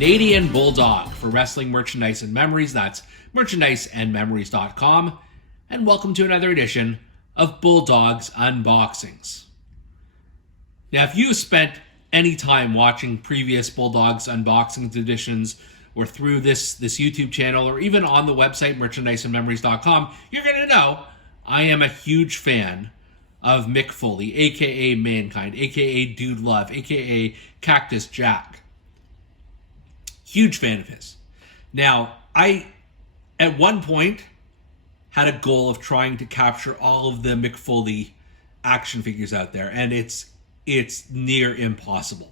Canadian Bulldog for wrestling merchandise and memories. That's merchandiseandmemories.com. And welcome to another edition of Bulldog's Unboxings. Now, if you spent any time watching previous Bulldog's Unboxings editions or through this YouTube channel or even on the website merchandiseandmemories.com, you're going to know I am a huge fan of Mick Foley, aka Mankind, aka Dude Love, aka Cactus Jack. Huge fan of his. Now, I, at one point, had a goal of trying to capture all of the Mick Foley action figures out there, and it's near impossible.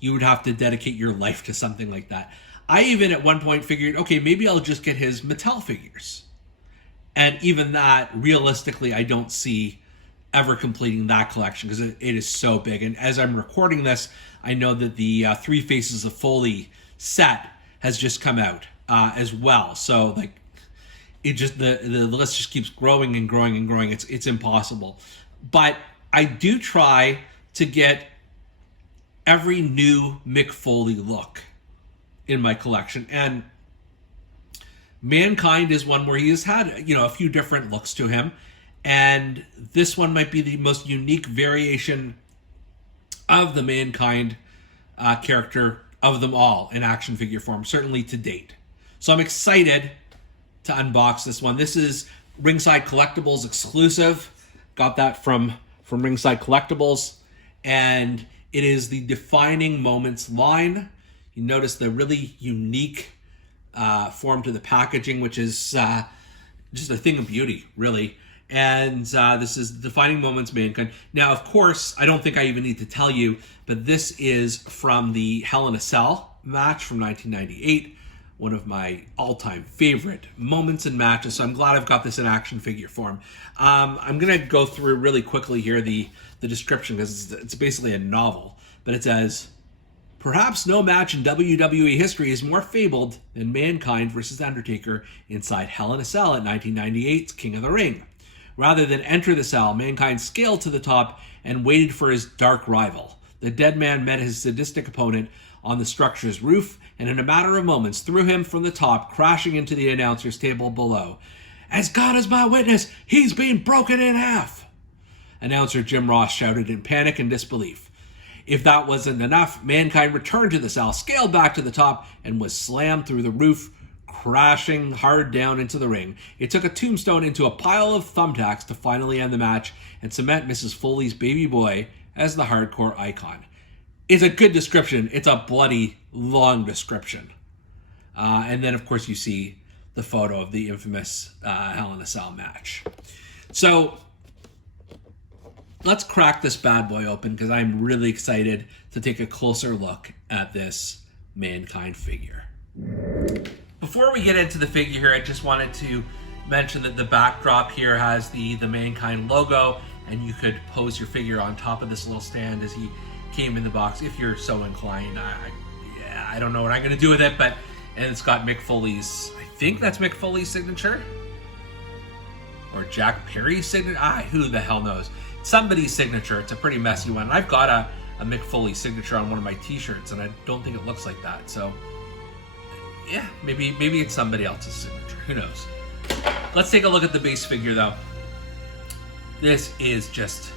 You would have to dedicate your life to something like that. I even at one point figured, okay, maybe I'll just get his Mattel figures. And even that, realistically, I don't see ever completing that collection because it is so big. And as I'm recording this, I know that the Three Faces of Foley set has just come out as well. So like, it just the list just keeps growing and growing and growing. It's impossible. But I do try to get every new Mick Foley look in my collection, and Mankind is one where he has had a few different looks to him. And this one might be the most unique variation of the Mankind character of them all in action figure form, certainly to date. So I'm excited to unbox this one. This is Ringside Collectibles exclusive. Got that from Ringside Collectibles. And it is the Defining Moments line. You notice the really unique form to the packaging, which is just a thing of beauty, really. And this is Defining Moments Mankind. Now, of course, I don't think I even need to tell you, but this is from the Hell in a Cell match from 1998, one of my all-time favorite moments and matches. So I'm glad I've got this in action figure form. I'm going to go through really quickly here the description because it's basically a novel, but it says, perhaps no match in WWE history is more fabled than Mankind versus Undertaker inside Hell in a Cell at 1998's King of the Ring. Rather than enter the cell, Mankind scaled to the top and waited for his dark rival. The dead man met his sadistic opponent on the structure's roof, and in a matter of moments threw him from the top, crashing into the announcer's table below. "As God is my witness, he's been broken in half!" Announcer Jim Ross shouted in panic and disbelief. If that wasn't enough, Mankind returned to the cell, scaled back to the top, and was slammed through the roof, crashing hard down into the ring. It took a tombstone into a pile of thumbtacks to finally end the match and cement Mrs. Foley's baby boy as the hardcore icon. It's a good description. It's a bloody long description. And then, of course, you see the photo of the infamous Hell in a Cell match. So let's crack this bad boy open because I'm really excited to take a closer look at this Mankind figure. Before we get into the figure here, I just wanted to mention that the backdrop here has the Mankind logo, and you could pose your figure on top of this little stand as he came in the box if you're so inclined. I don't know what I'm going to do with it, and it's got Mick Foley's, I think that's Mick Foley's signature? Or Jack Perry's signature? Who the hell knows? Somebody's signature. It's a pretty messy one. I've got a Mick Foley signature on one of my t-shirts, and I don't think it looks like that, so yeah, maybe it's somebody else's signature. Who knows? Let's take a look at the base figure, though. This is just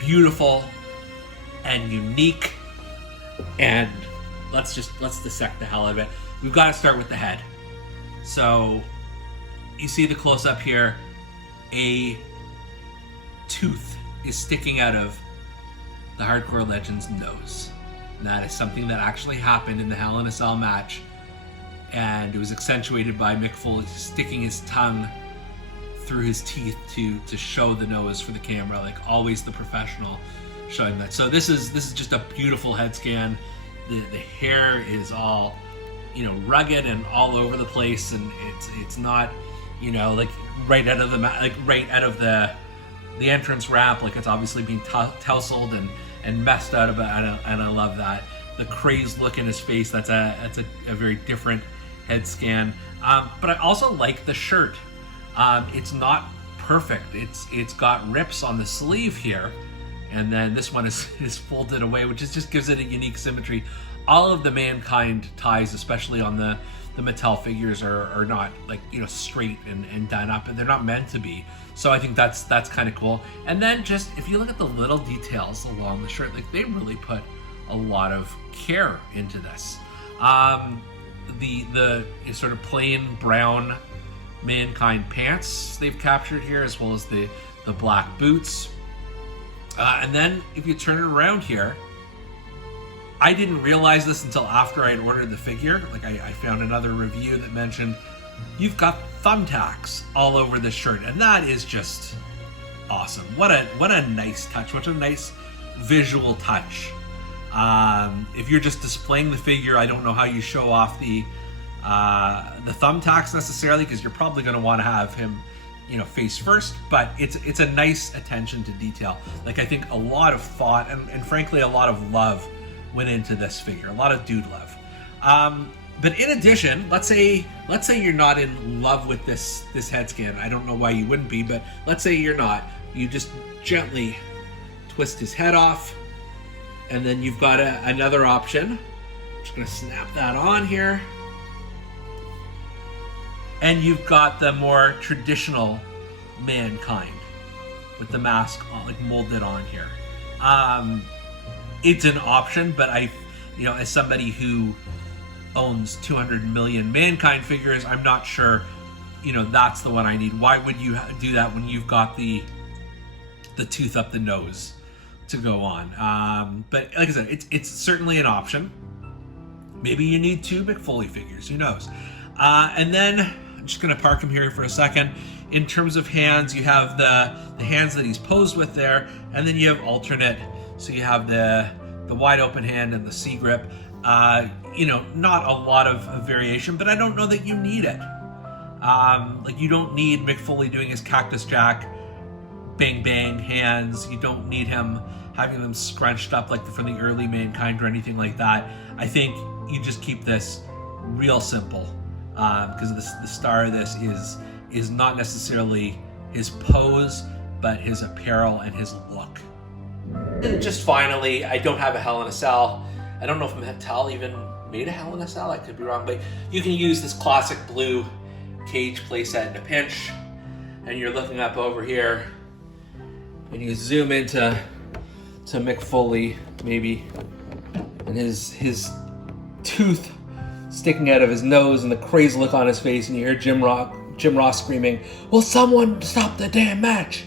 beautiful and unique. And let's dissect the hell out of it. We've got to start with the head. So you see the close-up here. A tooth is sticking out of the Hardcore Legend's nose. And that is something that actually happened in the Hell in a Cell match, and it was accentuated by Mick Foley sticking his tongue through his teeth to show the nose for the camera, like always the professional showing that. So this is just a beautiful head scan. The hair is all rugged and all over the place, and it's not like right out of the entrance ramp, like it's obviously being tousled and messed out of it, and I love that. The crazed look in his face, that's a very different head scan. But I also like the shirt. It's not perfect. It's got rips on the sleeve here, and then this one is folded away, which just gives it a unique symmetry. all of the Mankind ties, especially on the Mattel figures, are not like, you know, straight and done up, and they're not meant to be. So I think that's kind of cool. And then just if you look at the little details along the shirt, like they really put a lot of care into this. The sort of plain brown Mankind pants they've captured here, as well as the black boots. And then if you turn it around here, I didn't realize this until after I'd ordered the figure. Like I found another review that mentioned you've got thumbtacks all over the shirt, and that is just awesome. What a nice touch. What a nice visual touch. If you're just displaying the figure, I don't know how you show off the thumbtacks necessarily, because you're probably going to want to have him, you know, face first, but it's a nice attention to detail. Like I think a lot of thought and frankly a lot of love went into this figure, a lot of dude love. But in addition, let's say you're not in love with this head scan. I don't know why you wouldn't be, but let's say you're not. You just gently twist his head off, and then you've got another option. I'm just gonna snap that on here. And you've got the more traditional Mankind with the mask like molded on here. It's an option, but you know, as somebody who owns 200 million Mankind figures, I'm not sure, you know, that's the one I need. Why would you do that when you've got the tooth up the nose to go on? But like I said, it's certainly an option. Maybe you need 2 McFoley figures, who knows? And then I'm just gonna park him here for a second. In terms of hands, you have the hands that he's posed with there, and then you have alternate. So you have the wide open hand and the C grip. You know, not a lot of variation, but I don't know that you need it. Like you don't need McFoley doing his Cactus Jack bang bang hands. You don't need him having them scrunched up like from the early Mankind or anything like that. I think you just keep this real simple, because the star of this is not necessarily his pose, but his apparel and his look. And just finally, I don't have a Hell in a Cell. I don't know if Mattel even made a Hell in a Cell. I could be wrong, but you can use this classic blue cage playset in a pinch. And you're looking up over here, and you zoom into McFoley, maybe, and his tooth sticking out of his nose and the crazy look on his face, and you hear Jim Ross screaming, "Will someone stop the damn match?"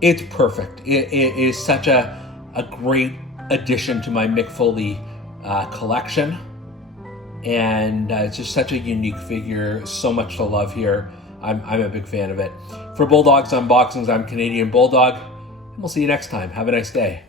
It's perfect. It is such a great addition to my McFoley collection, and it's just such a unique figure. So much to love here. I'm a big fan of it. For Bulldog's Unboxings, I'm Canadian Bulldog, and we'll see you next time. Have a nice day.